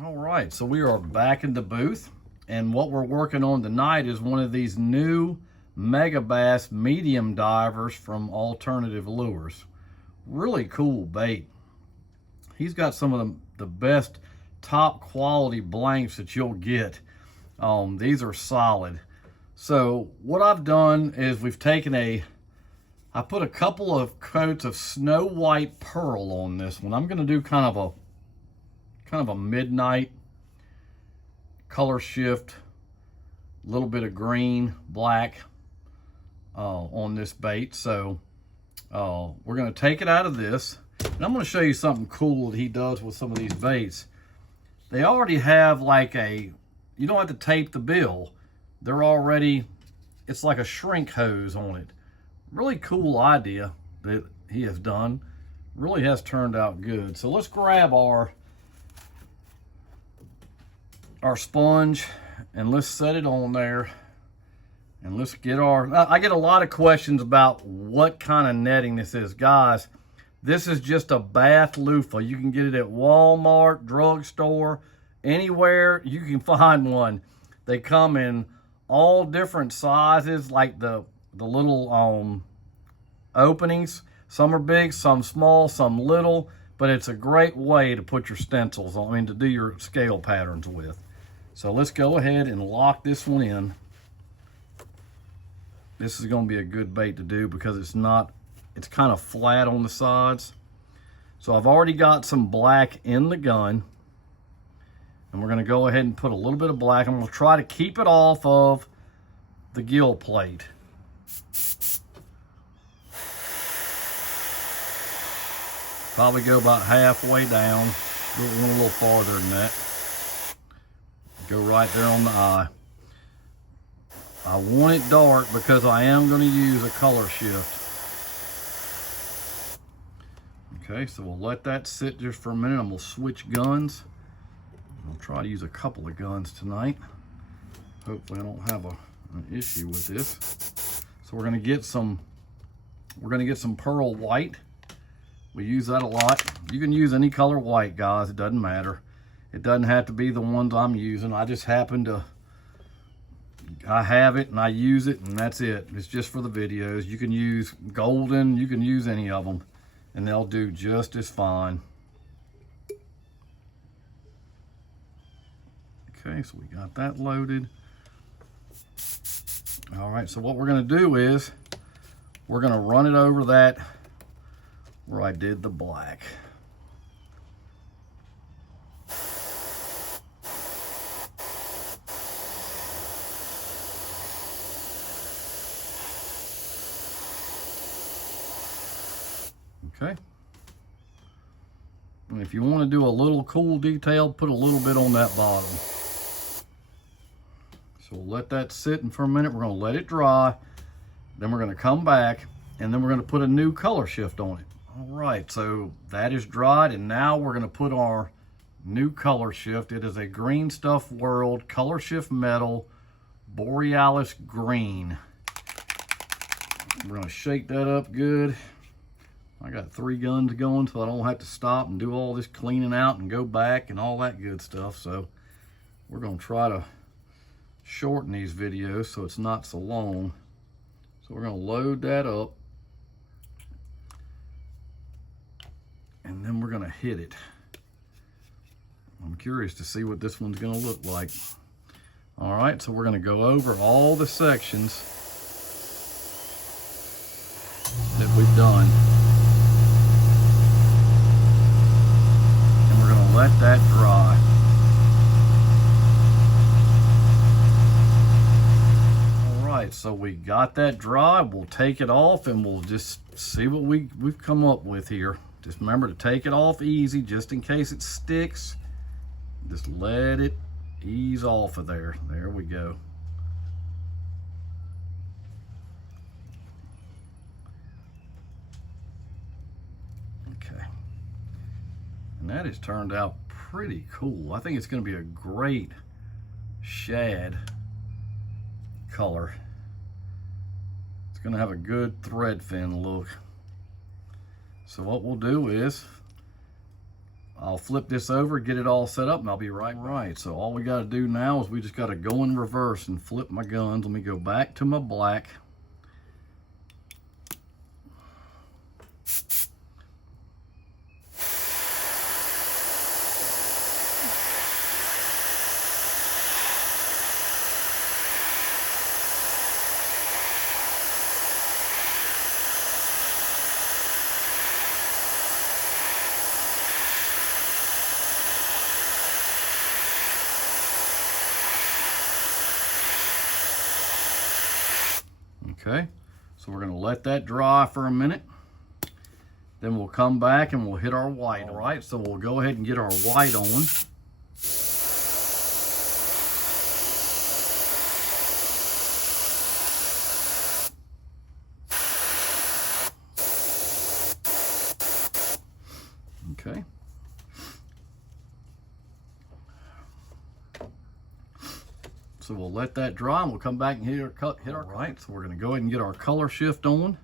All right, so we are back in the booth, and what we're working on tonight is one of these new Mega Bass medium divers from Alternative Lures. Really cool bait. He's got some of the best top quality blanks that you'll get. These are solid. So what I've done is I put a couple of coats of snow white pearl on this one. I'm gonna do kind of a midnight color shift, a little bit of green, black on this bait. So we're gonna take it out of this, and I'm gonna show you something cool that he does with some of these baits. They already have like you don't have to tape the bill. It's like a shrink hose on it. Really cool idea that he has done. Really has turned out good. So let's grab our sponge and let's set it on there, and let's get I get a lot of questions about what kind of netting this is. Guys, this is just a bath loofah. You can get it at Walmart, drugstore, anywhere you can find one. They come in all different sizes, like the little openings. Some are big, some small, some little, but it's a great way to put your stencils on, to do your scale patterns with. So let's go ahead and lock this one in. This is going to be a good bait to do because it's kind of flat on the sides. So I've already got some black in the gun, and we're going to go ahead and put a little bit of black. I'm going to try to keep it off of the gill plate. Probably go about halfway down. Do it a little farther than that. Go right there on the eye. I want it dark because I am going to use a Colorshift. Okay, so we'll let that sit just for a minute, and we'll switch guns. I'll try to use a couple of guns tonight. Hopefully I don't have an issue with this. So we're going to get some pearl white. We use that a lot. You can use any color white, guys. It doesn't matter. It doesn't have to be the ones I'm using. I just happen to, I have it and I use it, and that's it. It's just for the videos. You can use golden, you can use any of them, and they'll do just as fine. Okay, so we got that loaded. All right, so what we're gonna do is, we're gonna run it over that where I did the black. Okay. And if you want to do a little cool detail, put a little bit on that bottom. So we'll let that sit for a minute. We're going to let it dry. Then we're going to come back, and then we're going to put a new Colorshift on it. All right, so that is dried, and now we're going to put our new Colorshift. It is a Green Stuff World Colorshift Metal Borealis Green. We're going to shake that up good. I got 3 guns going, so I don't have to stop and do all this cleaning out and go back and all that good stuff. So we're going to try to shorten these videos so it's not so long. So we're going to load that up, and then we're going to hit it. I'm curious to see what this one's going to look like. All right, so we're going to go over all the sections that we've done. Let that dry. All right, so we got that dry. We'll take it off, and we'll just see what we've come up with here. Just remember to take it off easy, just in case it sticks. Just let it ease off of there. There we go. And that has turned out pretty cool. I think it's going to be a great shad color. It's going to have a good thread fin look. So what we'll do is I'll flip this over, get it all set up, and I'll be right back. Right, so all we got to do now is we just got to go in reverse and flip my guns. Let me go back to my black. Okay, so we're going to let that dry for a minute. Then we'll come back and we'll hit our white. All right, so we'll go ahead and get our white on. Okay. So we'll let that dry and we'll come back and hit our right. So we're going to go ahead and get our Colorshift on.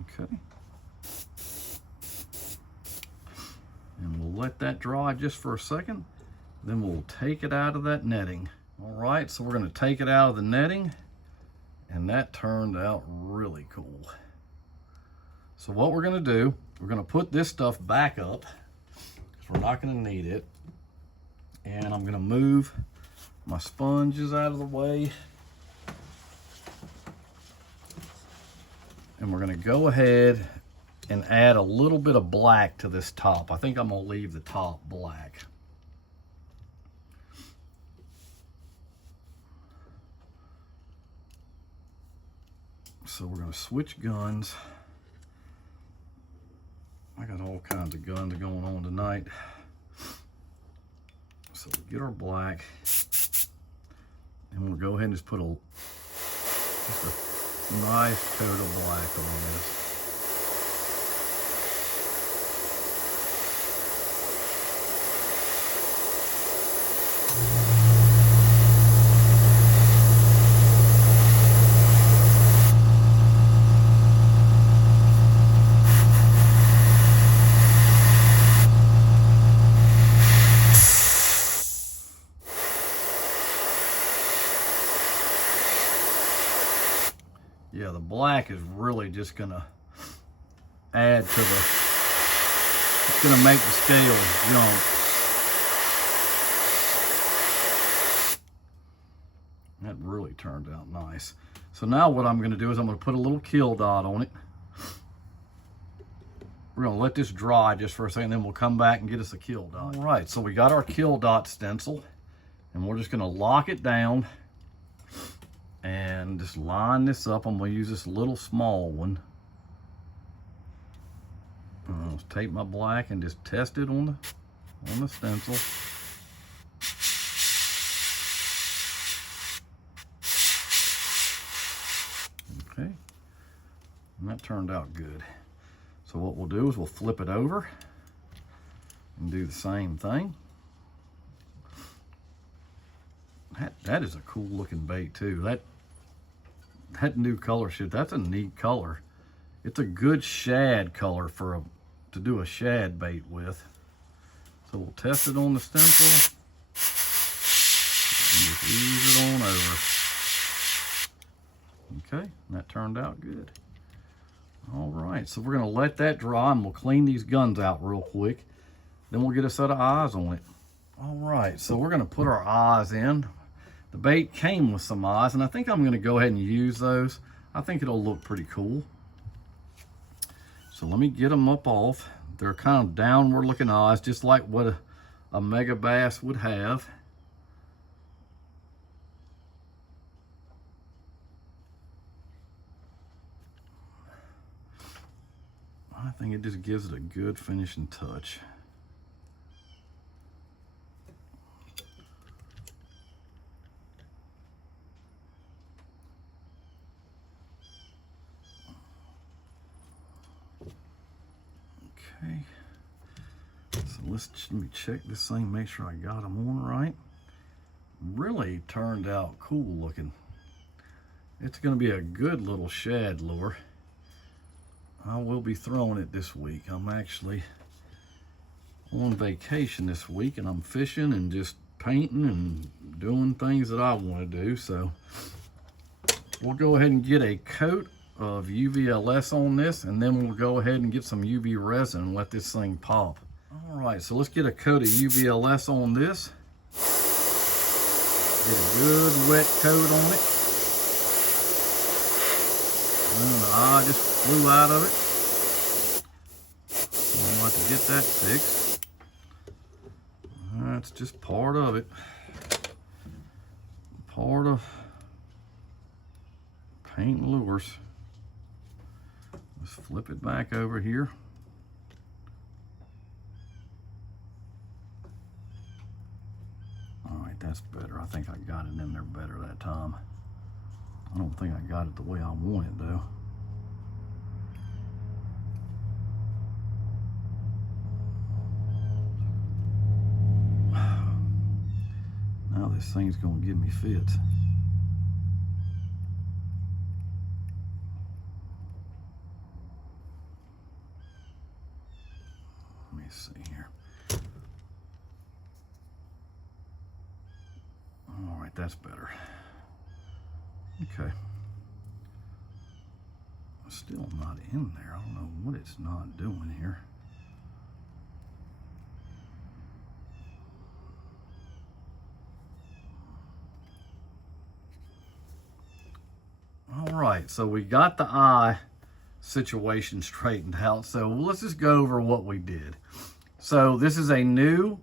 Okay. And we'll let that dry just for a second. Then we'll take it out of that netting. All right, so we're going to take it out of the netting, and that turned out really cool. So what we're going to do, we're going to put this stuff back up because we're not going to need it. And I'm going to move my sponges out of the way. And we're going to go ahead and add a little bit of black to this top. I think I'm going to leave the top black. So we're going to switch guns. I got all kinds of guns going on tonight. So we'll get our black, and we'll go ahead and just put just a nice coat of black on this. Yeah, the black is really just gonna add to it's gonna make the scales jump. That really turned out nice. So now what I'm gonna do is I'm gonna put a little kill dot on it. We're gonna let this dry just for a second, then we'll come back and get us a kill dot. All right, so we got our kill dot stencil, and we're just gonna lock it down and just line this up. I'm going to use this little small one. I'll take my black and just test it on the stencil. Okay, and that turned out good. So what we'll do is we'll flip it over and do the same thing. That is a cool looking bait too. That new Colorshift, that's a neat color. It's a good shad color to do a shad bait with. So we'll test it on the stencil and just ease it on over. Okay, and that turned out good. All right, so we're gonna let that dry and we'll clean these guns out real quick. Then we'll get a set of eyes on it. All right, so we're gonna put our eyes in. The bait came with some eyes, and I think I'm gonna go ahead and use those. I think it'll look pretty cool. So let me get them up off. They're kind of downward looking eyes, just like what a mega bass would have. I think it just gives it a good finishing touch. Okay, so let me check this thing, make sure I got them on right. really turned out cool looking. It's going to be a good little shad lure. I will be throwing it this week. I'm actually on vacation this week, and I'm fishing and just painting and doing things that I want to do. So we'll go ahead and get a coat of UVLS on this, and then we'll go ahead and get some UV resin and let this thing pop. All right, so let's get a coat of UVLS on this. Get a good wet coat on it. And the eye just flew out of it. So I'm about to get that fixed. That's just part of it. Part of painting lures. Let's flip it back over here. All right, that's better. I think I got it in there better that time. I don't think I got it the way I want it though. Now this thing's gonna give me fits. Let me see here. All right, that's better. Okay. Still not in there. I don't know what it's not doing here. All right, so we got the eye situation straightened out. So let's just go over what we did. So this is a new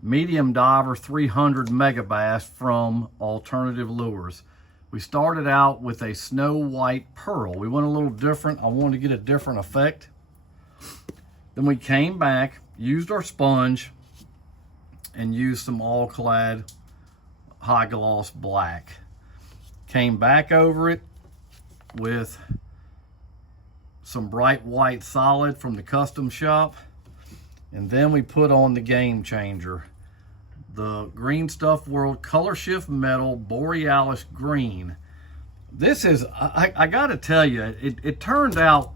medium diver 300 megabass from Alternative Lures. We started out with a snow white pearl. We went a little different. I wanted to get a different effect. Then we came back, used our sponge, and used some all-clad high gloss black. Came back over it with some bright white solid from the custom shop. And then we put on the game changer, the Green Stuff World Colorshift Metal Borealis Green. This is, I gotta tell you, it turned out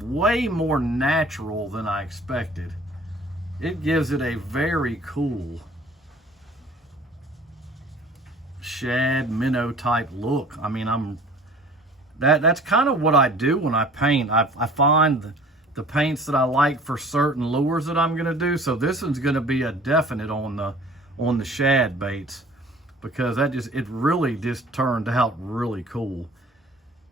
way more natural than I expected. It gives it a very cool shad minnow type look. I mean, that's kind of what I do when I paint. I find the paints that I like for certain lures that I'm gonna do. So this one's gonna be a definite on the shad baits, because it really just turned out really cool.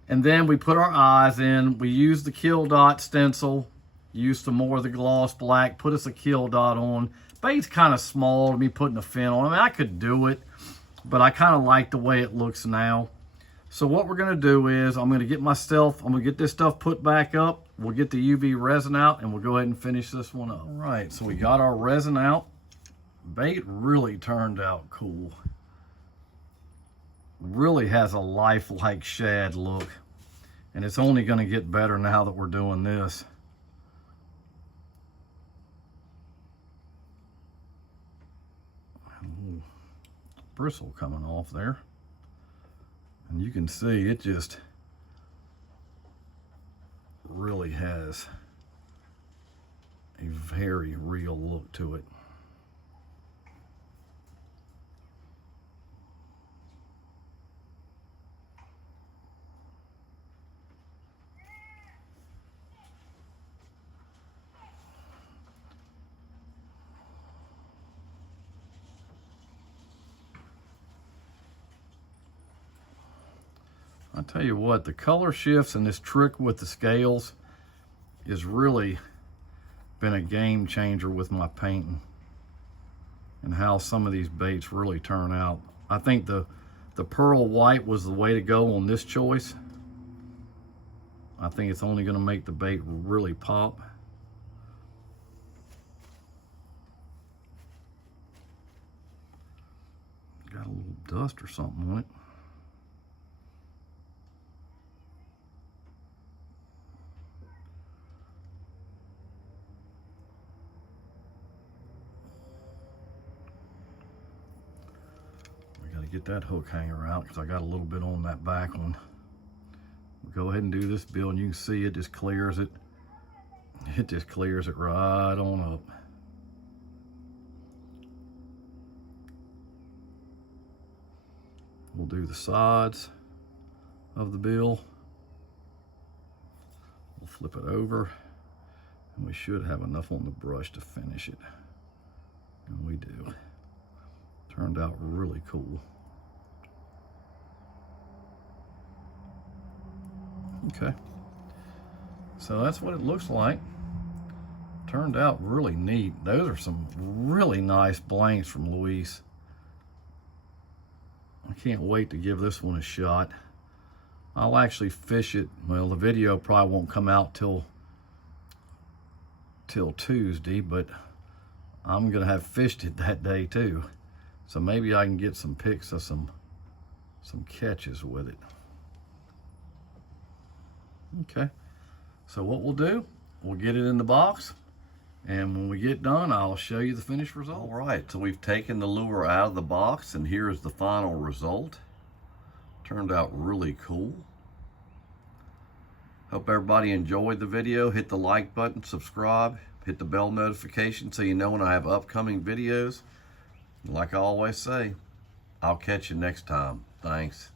And then we put our eyes in. We used the kill dot stencil, used some more of the gloss black, put us a kill dot on. Bait's kind of small to be putting a fin on. I mean, I could do it, but I kind of like the way it looks now. So what we're gonna do is I'm gonna get this stuff put back up. We'll get the UV resin out and we'll go ahead and finish this one up. All right, so we got our resin out. Bait really turned out cool. Really has a lifelike shad look, and it's only going to get better now that we're doing this. A little bristle coming off there, and you can see it just really has a very real look to it. I tell you what, the color shifts and this trick with the scales is really been a game changer with my painting and how some of these baits really turn out. I think the pearl white was the way to go on this choice. I think it's only going to make the bait really pop. Got a little dust or something on it. get that hook hanger out because I got a little bit on that back one. We'll go ahead and do this bill, and you can see it just clears it. It just clears it right on up. We'll do the sides of the bill. We'll flip it over, and we should have enough on the brush to finish it. And we do. Turned out really cool. Okay, so that's what it looks like. Turned out really neat. Those are some really nice blanks from Luis. I can't wait to give this one a shot. I'll actually fish it. Well, the video probably won't come out till Tuesday, but I'm gonna have fished it that day too. So maybe I can get some pics of some catches with it. Okay, so what we'll do, we'll get it in the box, and when we get done, I'll show you the finished result. All right, so we've taken the lure out of the box, and here's the final result. Turned out really cool. Hope everybody enjoyed the video. Hit the like button, subscribe, hit the bell notification so you know when I have upcoming videos. Like I always say, I'll catch you next time. Thanks.